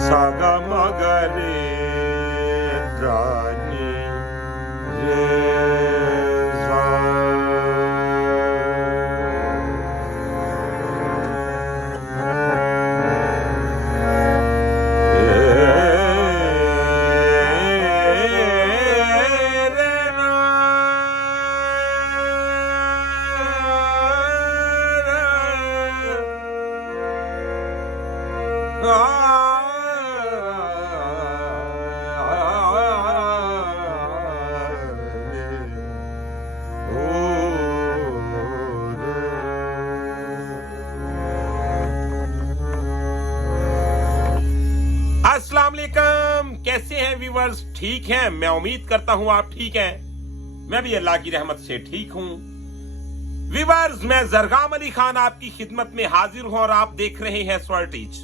सा गा मा गा रे गा नी रे सा। अस्सलाम वालेकुम, कैसे हैं व्यूअर्स? ठीक हैं? मैं उम्मीद करता हूं आप ठीक हैं। मैं भी अल्लाह की रहमत से ठीक हूं। व्यूअर्स, मैं जरगाम अली खान आपकी खिदमत में हाजिर हूं और आप देख रहे हैं स्वर्टीज।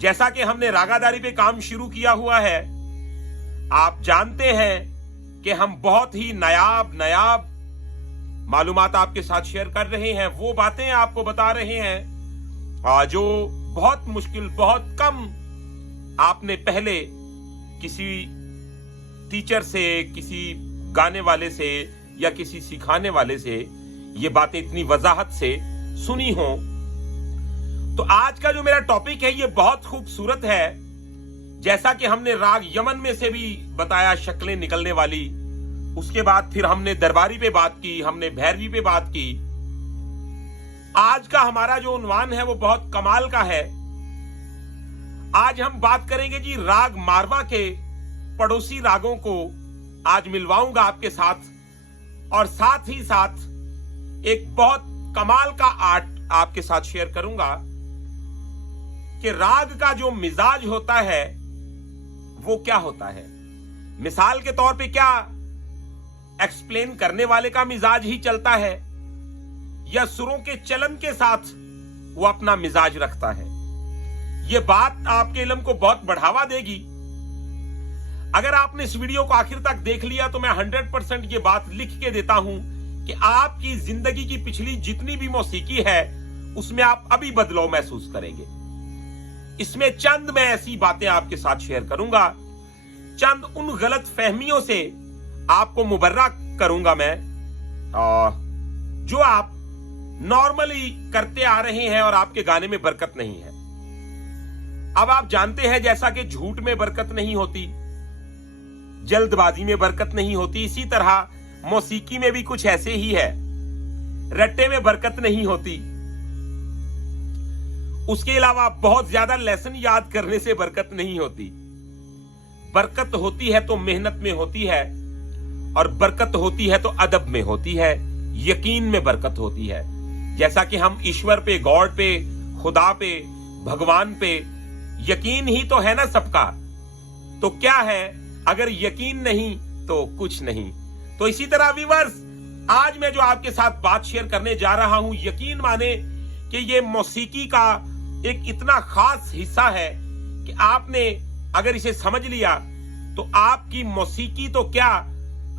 जैसा कि हमने रागादारी पे काम शुरू किया हुआ है, आप जानते हैं कि हम बहुत ही नायाब मालूमात आपके साथ शेयर कर रहे हैं। वो बातें आपको बता रहे हैं जो बहुत मुश्किल, बहुत कम आपने पहले किसी टीचर से, किसी गाने वाले से या किसी सिखाने वाले से ये बातें इतनी वजाहत से सुनी हो। तो आज का जो मेरा टॉपिक है ये बहुत खूबसूरत है। जैसा कि हमने राग यमन में से भी बताया, शक्लें निकलने वाली, उसके बाद फिर हमने दरबारी पे बात की, हमने भैरवी पे बात की। आज का हमारा जो उन्वान है वो बहुत कमाल का है। आज हम बात करेंगे जी राग मारवा के पड़ोसी रागों को आज मिलवाऊंगा आपके साथ, और साथ ही साथ एक बहुत कमाल का आर्ट आपके साथ शेयर करूंगा कि राग का जो मिजाज होता है वो क्या होता है। मिसाल के तौर पे क्या एक्सप्लेन करने वाले का मिजाज ही चलता है या सुरों के चलन के साथ वो अपना मिजाज रखता है। ये बात आपके इल्म को बहुत बढ़ावा देगी। अगर आपने इस वीडियो को आखिर तक देख लिया तो मैं 100% ये बात लिख के देता हूं कि आपकी जिंदगी की पिछली जितनी भी मौसीकी है उसमें आप अभी बदलाव महसूस करेंगे। इसमें चंद मैं ऐसी बातें आपके साथ शेयर करूंगा, चंद उन गलत फहमियों से आपको मुबर्रा करूंगा मैं जो आप नॉर्मली करते आ रहे हैं और आपके गाने में बरकत नहीं है। अब आप जानते हैं जैसा कि झूठ में बरकत नहीं होती, जल्दबाजी में बरकत नहीं होती, इसी तरह मौसीकी में भी कुछ ऐसे ही है। रट्टे में बरकत नहीं होती। उसके अलावा बहुत ज्यादा लेसन याद करने से बरकत नहीं होती। बरकत होती है तो मेहनत में होती है, और बरकत होती है तो अदब में होती है, यकीन में बरकत होती है। जैसा कि हम ईश्वर पे, गॉड पे, खुदा पे, भगवान पे यकीन ही तो है ना सबका, तो क्या है अगर यकीन नहीं तो कुछ नहीं। तो इसी तरह व्यूअर्स, आज मैं जो आपके साथ बात शेयर करने जा रहा हूं, यकीन माने कि ये मौसीकी का एक इतना खास हिस्सा है कि आपने अगर इसे समझ लिया तो आपकी मौसीकी तो क्या,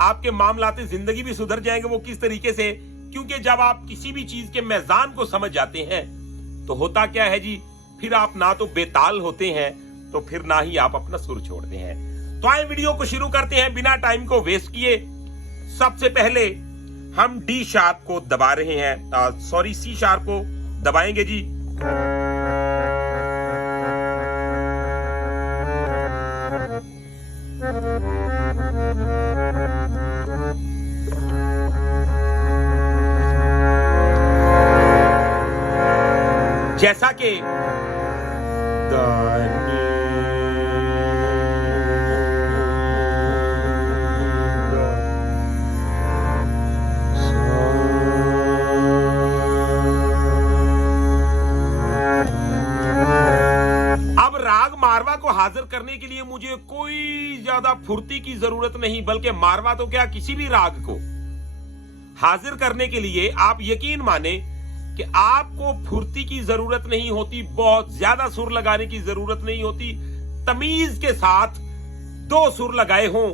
आपके मामलाते जिंदगी भी सुधर जाएंगे। वो किस तरीके से? क्योंकि जब आप किसी भी चीज के मैदान को समझ जाते हैं तो होता क्या है जी, फिर आप ना तो बेताल होते हैं तो फिर ना ही आप अपना सुर छोड़ते हैं। तो आए वीडियो को शुरू करते हैं बिना टाइम को वेस्ट किए। सबसे पहले हम डी शार्प को दबा रहे हैं, सॉरी सी शार्प को दबाएंगे जी। जैसा कि अब राग मारवा को हाजिर करने के लिए मुझे कोई ज्यादा फुर्ती की जरूरत नहीं, बल्कि मारवा तो क्या किसी भी राग को हाजिर करने के लिए आप यकीन माने कि आपको फुर्ती की जरूरत नहीं होती, बहुत ज्यादा सुर लगाने की जरूरत नहीं होती। तमीज के साथ दो सुर लगाए हों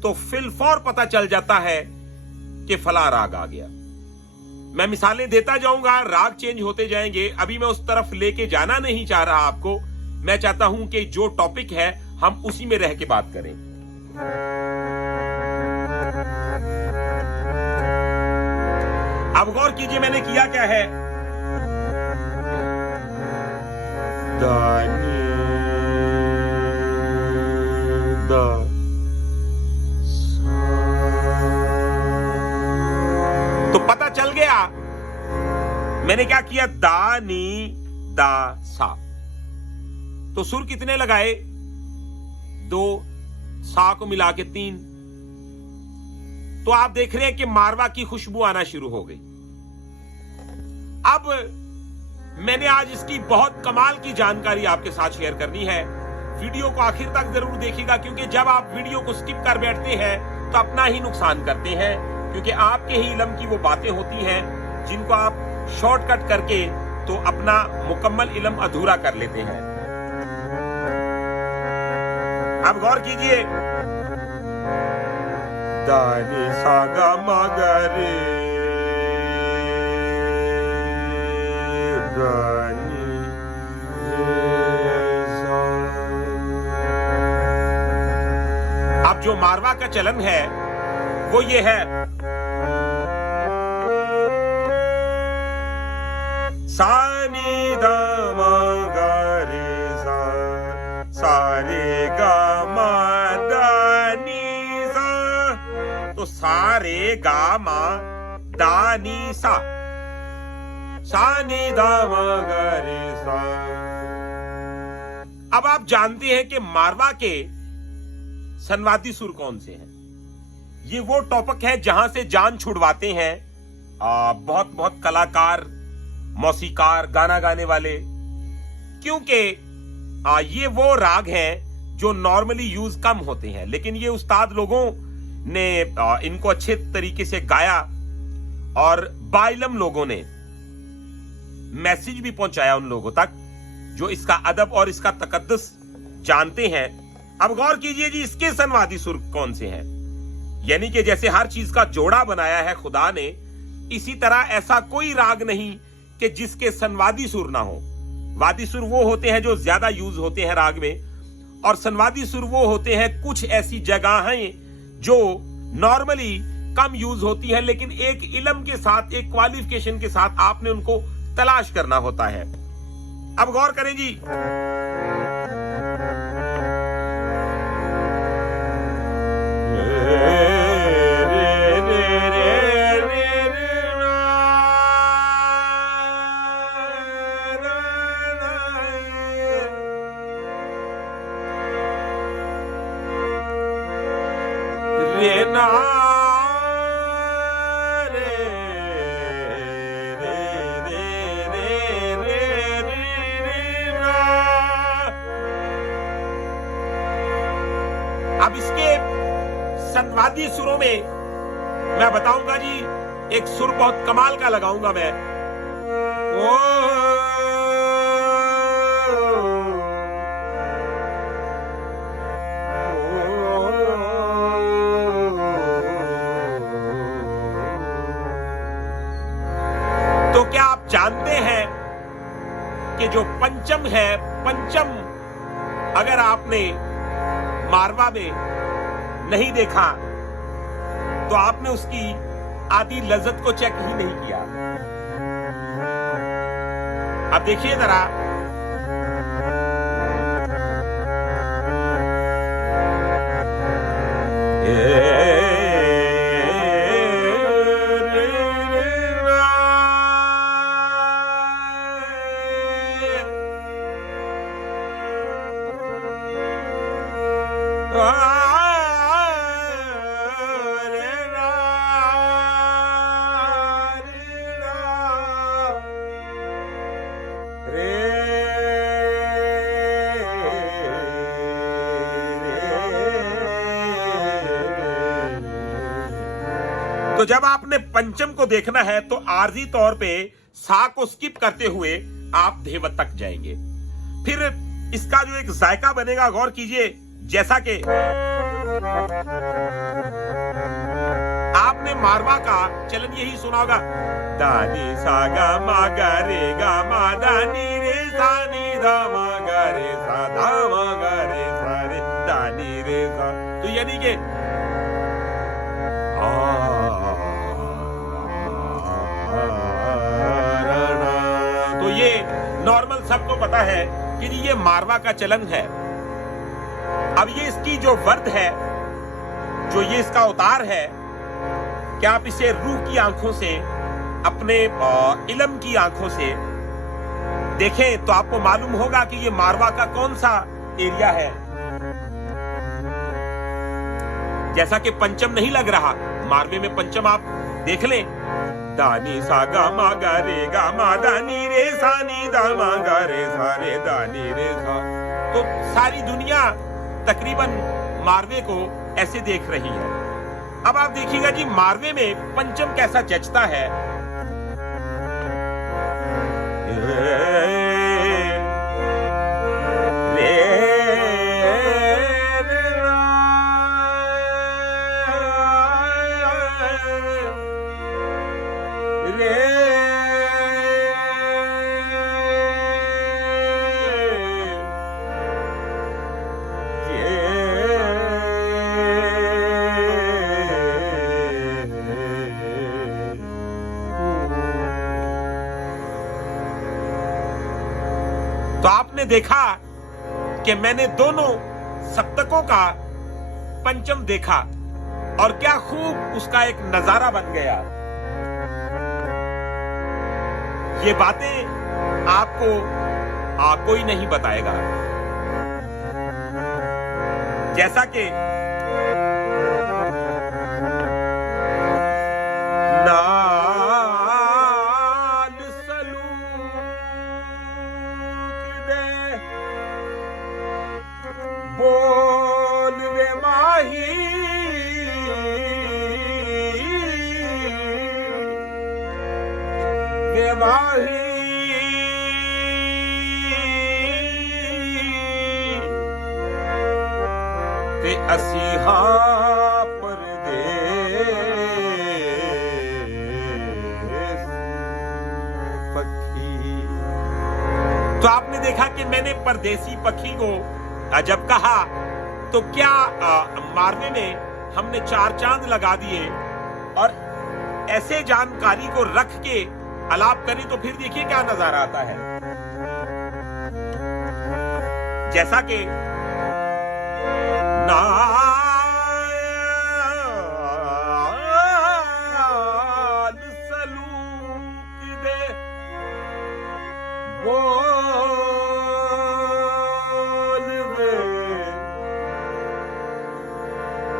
तो फिलफौर पता चल जाता है कि फला राग आ गया। मैं मिसालें देता जाऊंगा, राग चेंज होते जाएंगे। अभी मैं उस तरफ लेके जाना नहीं चाह रहा आपको, मैं चाहता हूं कि जो टॉपिक है हम उसी में रह के बात करें। अब गौर कीजिए मैंने किया क्या है। तो पता चल गया मैंने क्या किया, दा नी दा सा। तो सुर कितने लगाए, 2, सा को मिला के 3। तो आप देख रहे हैं कि मारवा की खुशबू आना शुरू हो गई। अब मैंने आज इसकी बहुत कमाल की जानकारी आपके साथ शेयर करनी है। वीडियो को आखिर तक जरूर देखिएगा, क्योंकि जब आप वीडियो को स्किप कर बैठते हैं तो अपना ही नुकसान करते हैं, क्योंकि आपके ही इल्म की वो बातें होती हैं जिनको आप शॉर्टकट करके तो अपना मुकम्मल इल्म अधूरा कर लेते हैं। अब गौर कीजिए, दानी सागा मगरे दानी अब जो मारवा का चलन है वो ये है, सानी दा मा रे सा, सारे गा मा दा नी सा। तो सारे गा मा दा नी सा, सानी दा मा रे सा। अब आप जानते हैं कि मारवा के संवादी सुर कौन से हैं। ये वो टॉपिक है जहां से जान छुड़वाते हैं बहुत बहुत कलाकार, मौसीकार, गाना गाने वाले, क्योंकि ये वो राग हैं जो नॉर्मली यूज कम होते हैं, लेकिन ये उस्ताद लोगों ने इनको अच्छे तरीके से गाया और बाइलम लोगों ने मैसेज भी पहुंचाया उन लोगों तक जो इसका अदब और इसका तकद्दुस जानते हैं। अब गौर कीजिए जी, इसके संवादी सुर कौन से हैं। यानी कि जैसे हर चीज का जोड़ा बनाया है खुदा ने, इसी तरह ऐसा कोई राग नहीं कि जिसके संवादी सुर ना हो। वादी सुर वो होते हैं जो ज्यादा यूज होते हैं राग में, और संवादी सुर वो होते हैं कुछ ऐसी जगहें जो नॉर्मली कम यूज होती है, लेकिन एक इल्म के साथ, एक क्वालिफिकेशन के साथ आपने उनको तलाश करना होता है। अब गौर करें जी, रे ना रे रे रे रे रे ना। अब इसके संवादी सुरों में मैं बताऊंगा जी, एक सुर बहुत कमाल का लगाऊंगा मैं। तो क्या आप जानते हैं कि जो पंचम है, पंचम अगर आपने मारवा में नहीं देखा तो आपने उसकी आदि लज्जत को चेक ही नहीं किया। अब देखिए जरा, तो जब आपने पंचम को देखना है तो आर्जी तौर पे सा को स्किप करते हुए आप धेवत तक जाएंगे। फिर इसका जो एक जायका बनेगा, गौर कीजिए, जैसा कि आपने मारवा का चलन यही सुना होगा, दानी सा गा मा गा रे गा मा दानी रे सा नी धा मा गा रे सा धा मा गा रे सा रे धा नी रे सा। तो यानी कि तो ये नॉर्मल सबको पता है कि ये मारवा का चलन है। अब ये इसकी जो वर्द है, जो ये इसका अवतार है, क्या आप इसे रूह की आंखों से, अपने इल्म की आंखों से देखें तो आपको मालूम होगा कि ये मारवा का कौन सा एरिया है। जैसा कि पंचम नहीं लग रहा, मारवे में पंचम आप देख लें, दानी सा गा मा गा रे गा मा दानी रे सा नी दा मा गा रे सा रे दानी रे सा। तो सारी दुनिया तकरीबन मारवे को ऐसे देख रही है। अब आप देखिएगा जी मारवे में पंचम कैसा जचता है। तो आपने देखा कि मैंने दोनों सप्तकों का पंचम देखा और क्या खूब उसका एक नजारा बन गया। ये बातें आपको कोई नहीं बताएगा। जैसा कि बोल वे माही वे माही ते असी हाँ परदेस पखी। तो आपने देखा कि मैंने परदेसी पखी को जब कहा तो क्या मारवे में हमने चार चांद लगा दिए और ऐसे जानकारी को रख के अलाप करें तो फिर देखिए क्या नजारा आता है। जैसा कि सलूक दे वो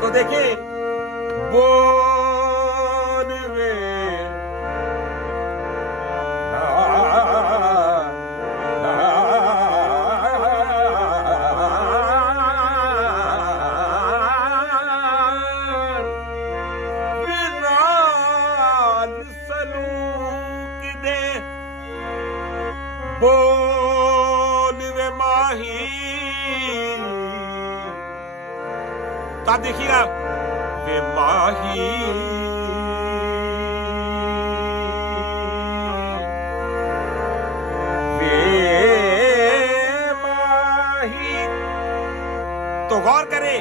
तो देखिए बोल वे सलूक दे बोल वे माही। तो आप देखिएगा वे माही वे माही। तो गौर करें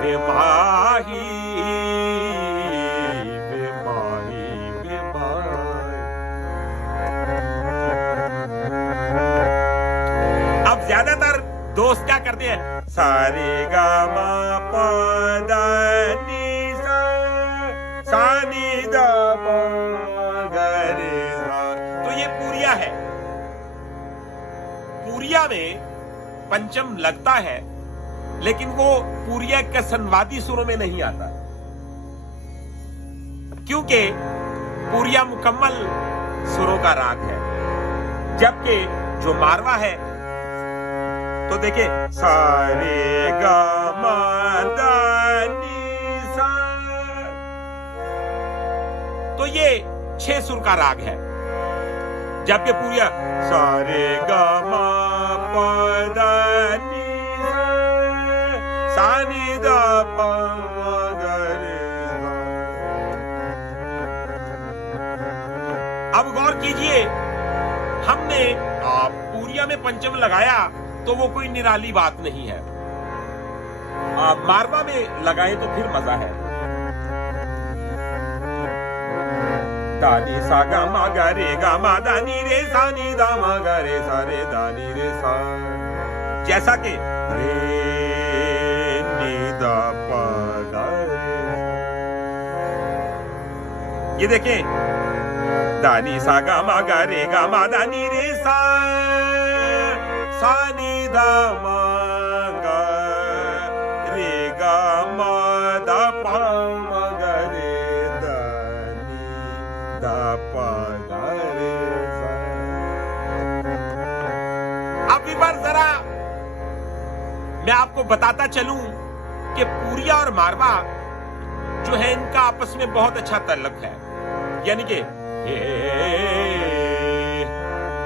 वे माही वे माही वे माही। अब ज्यादातर दोस्त क्या करते हैं, सारे गा मा पा दा नी सा सा नी दा पा गा रे सा। तो ये पूरिया है। पूरिया में पंचम लगता है लेकिन वो पूरिया के संवादी सुरों में नहीं आता, क्योंकि पूरिया मुकम्मल सुरों का राग है। जबकि जो मारवा है तो देखिए सारे गा मा दा नी सा। तो ये 6 सुर का राग है। जबकि पूरिया सारे गा मा पा दा नी सा नी दा पा गा रे सा। अब गौर कीजिए, हमने पूरिया में पंचम लगाया तो वो कोई निराली बात नहीं है। मारवा में लगाएं तो फिर मजा है। दानी सा गा मा गा रे गा मा दानी रे सा नी दा मा गा रे सा रे दानी रे सा, जैसा कि रे नी दा पा गा रे। ये देखें, दानी सा गा मा गा रे गा मा दानी रे सा नी दा मा गा रे गा मा दा पा मा गा रे दानी दा पा गा रे सा। अब एक बार जरा मैं आपको बताता चलूं कि पूरिया और मारवा जो है इनका आपस में बहुत अच्छा ताल्लुक है। यानी कि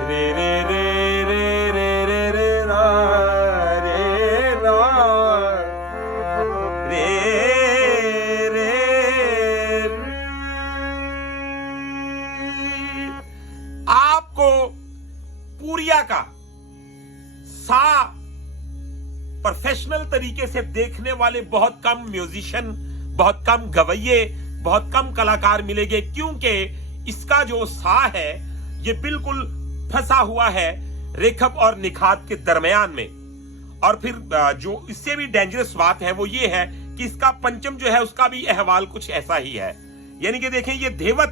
रे रे रे रे रे रे रे रा रे रा रे रे रे। आपको पूरिया का सा प्रोफेशनल तरीके से देखने वाले बहुत कम म्यूजिशियन, बहुत कम गवैये, बहुत कम कलाकार मिलेंगे, क्योंकि इसका जो सा है ये बिल्कुल फंसा हुआ है रेखप और निखात के दरमियान में। और फिर जो इससे भी डेंजरस बात है वो ये है कि इसका पंचम जो है उसका भी अहवाल कुछ ऐसा ही है। यानी कि देखें, ये धेवत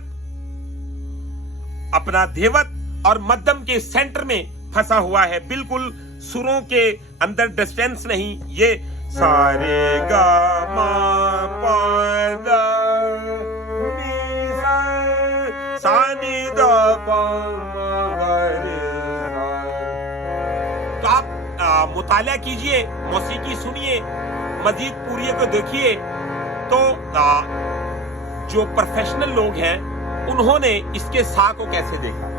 अपना धेवत और मध्यम के सेंटर में फंसा हुआ है, बिल्कुल सुरों के अंदर डिस्टेंस नहीं। ये सारे गा मा पा दा नी सा नी दा पा मा गा रे सा। तो आप मुताला कीजिए, मौसीकी सुनिए, मजीद पूरिये को देखिए, तो जो प्रोफेशनल लोग हैं उन्होंने इसके सा को कैसे देखा।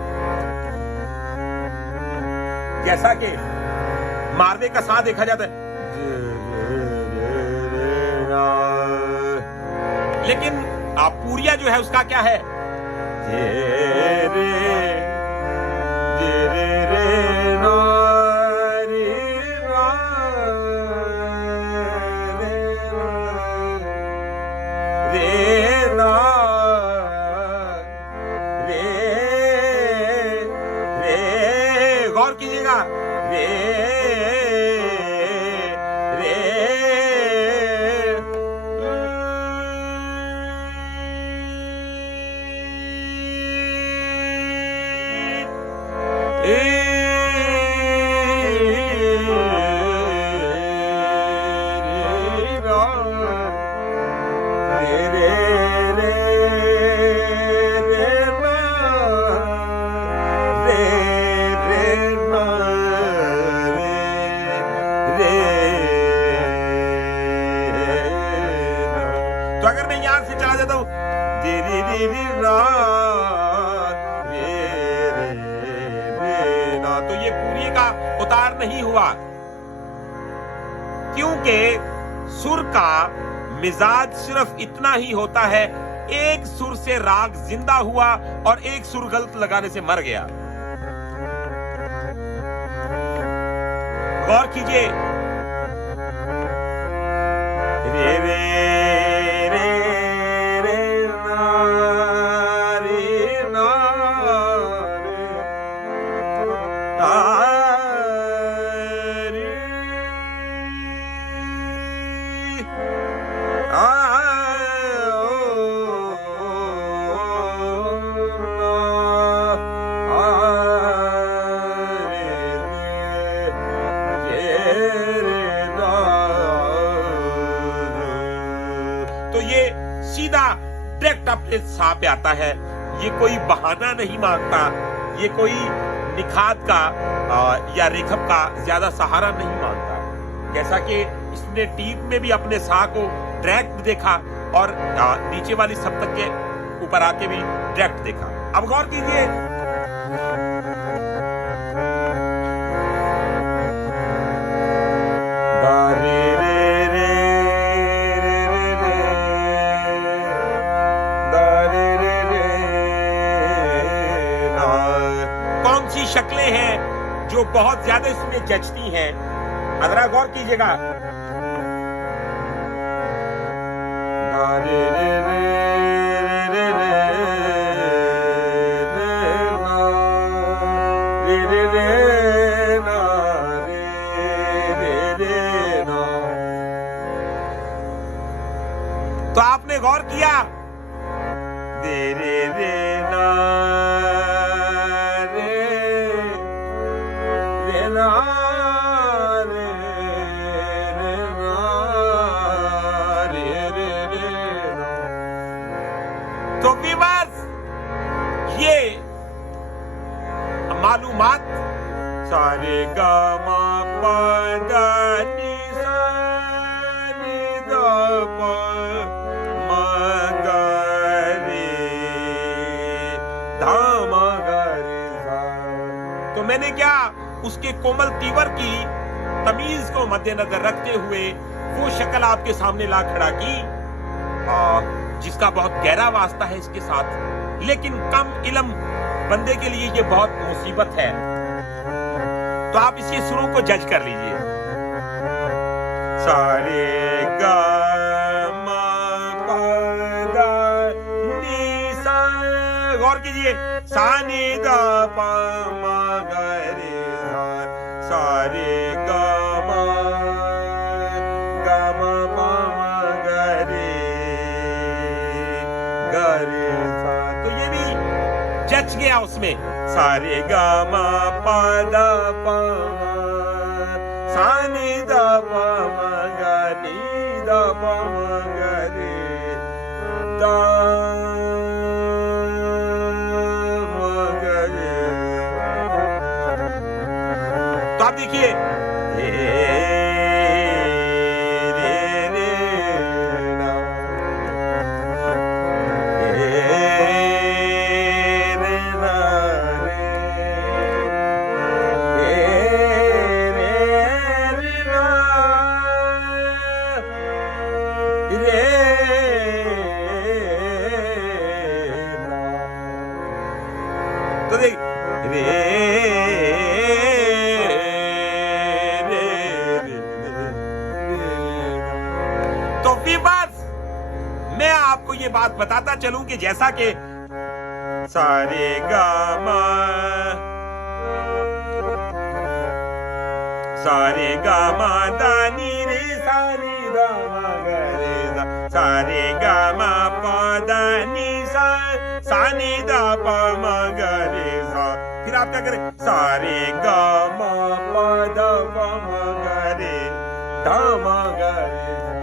जैसा कि मारवे का सा देखा जाता है, लेकिन पूरिया जो है उसका क्या है, जे रे ना रे ना रे ना रे रे। गौर कीजिएगा, रे तो अगर मैं यहां से चला जाता हूं, रे रे रे रे रा रे रे रे ना, तो ये पूरी का उतार नहीं हुआ, क्योंकि सुर का मिजाज सिर्फ इतना ही होता है, एक सुर से राग जिंदा हुआ और एक सुर गलत लगाने से मर गया। गौर कीजिए, रे रे तो ये सीधा डायरेक्ट अपने सा पे आता है। ये कोई बहाना नहीं मांगता, ये कोई निखात का या रेखप का ज्यादा सहारा नहीं मांगता। जैसा कि इसने टीप में भी अपने सा को डायरेक्ट देखा और नीचे वाली सप्तक के ऊपर आके भी डायरेक्ट देखा। अब गौर कीजिए, शक्लें हैं जो बहुत ज्यादा इसमें जचती हैं। अगर गौर कीजिएगा, तो आपने गौर किया, दे रे रे ना रे रे ना रे रे ना रे रे रे ना। तो व्यूअर्स, ये मालूमात सारे गा मा पा दा नी सा नी दा पा मा गा रे धा मा गा रे सा। तो मैंने क्या उसके कोमल तीवर की तमीज को मद्देनजर रखते हुए वो शक्ल आपके सामने ला खड़ा की, जिसका बहुत गहरा वास्ता है इसके साथ, लेकिन कम इल्म बंदे के लिए ये बहुत मुसीबत है। तो आप इसके सुरों को जज कर लीजिए। सारे गा मा पा दा नी सा, गौर कीजिए, सा नी दा पा मा गा रे सा, सारे गा मा पा मा गा रे सा। तो ये भी जच गया उसमें, सारे गा मा पा दा पा मा सा नी दा पा मा गा नी दा पा मा गा रे दा मा गा रे। तो आप देखिए, तो देख रे रे रे। तो व्यूअर्स, मैं आपको ये बात बताता चलूं कि जैसा कि सारे गा मा दा नी रे सा नी दा मा गा रे सा, सारे गा मा पा दा नी सा सा नी दा पा मा गा रे सा। फिर आप क्या करें, सारे गा मा पा दा पा मा गा रे धा मा गा रे सा।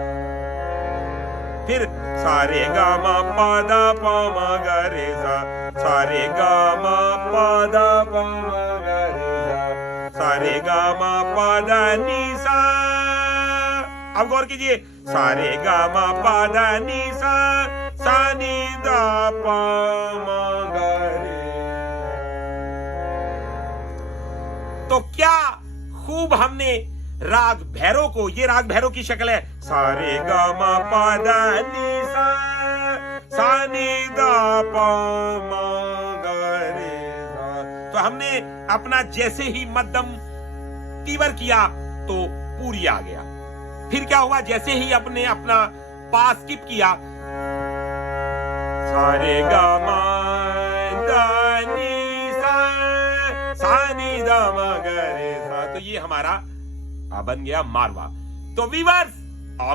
फिर सारे गा मा पा दा पा मा गा रे सा, सारे गा मा पा दा पा मा गा रे सा, सारे गा मा पा दा नी सा। अब गौर कीजिए, सारे गा मा पा दा नी सा सा नी दा पा मा गा रे। तो क्या खूब हमने राग भैरव को, ये राग भैरव की शक्ल है, सारे गा मा पा दा नी सा सा नी दा पा मा गा रे सा। तो हमने अपना जैसे ही मध्यम तीवर किया तो पूरी आ गया। फिर क्या हुआ, जैसे ही अपने अपना पास स्किप किया, सारे गा मा दा नी सा सा नी दा मा गा रे सा। तो ये हमारा बन गया मारवा। तो व्यूअर्स,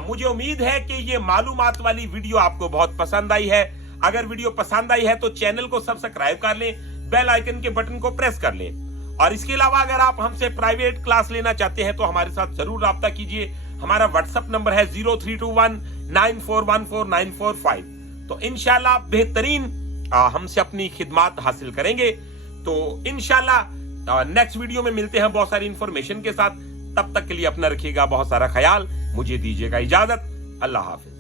मुझे उम्मीद है कि ये मालूमात वाली वीडियो आपको बहुत पसंद आई है। अगर वीडियो पसंद आई है तो चैनल को सब्सक्राइब कर लें, बेल आइकन के बटन को प्रेस कर लें। और इसके अलावा अगर आप हमसे प्राइवेट क्लास लेना चाहते हैं तो हमारे साथ जरूर राब्ता कीजिए। हमारा व्हाट्सएप नंबर है 0321941495। तो इंशाल्लाह बेहतरीन हमसे अपनी खिदमत हासिल करेंगे। तो इंशाल्लाह नेक्स्ट वीडियो में मिलते हैं बहुत सारी इंफॉर्मेशन के साथ। तब तक के लिए अपना रखिएगा बहुत सारा ख्याल। मुझे दीजिएगा इजाजत। अल्लाह हाफिज।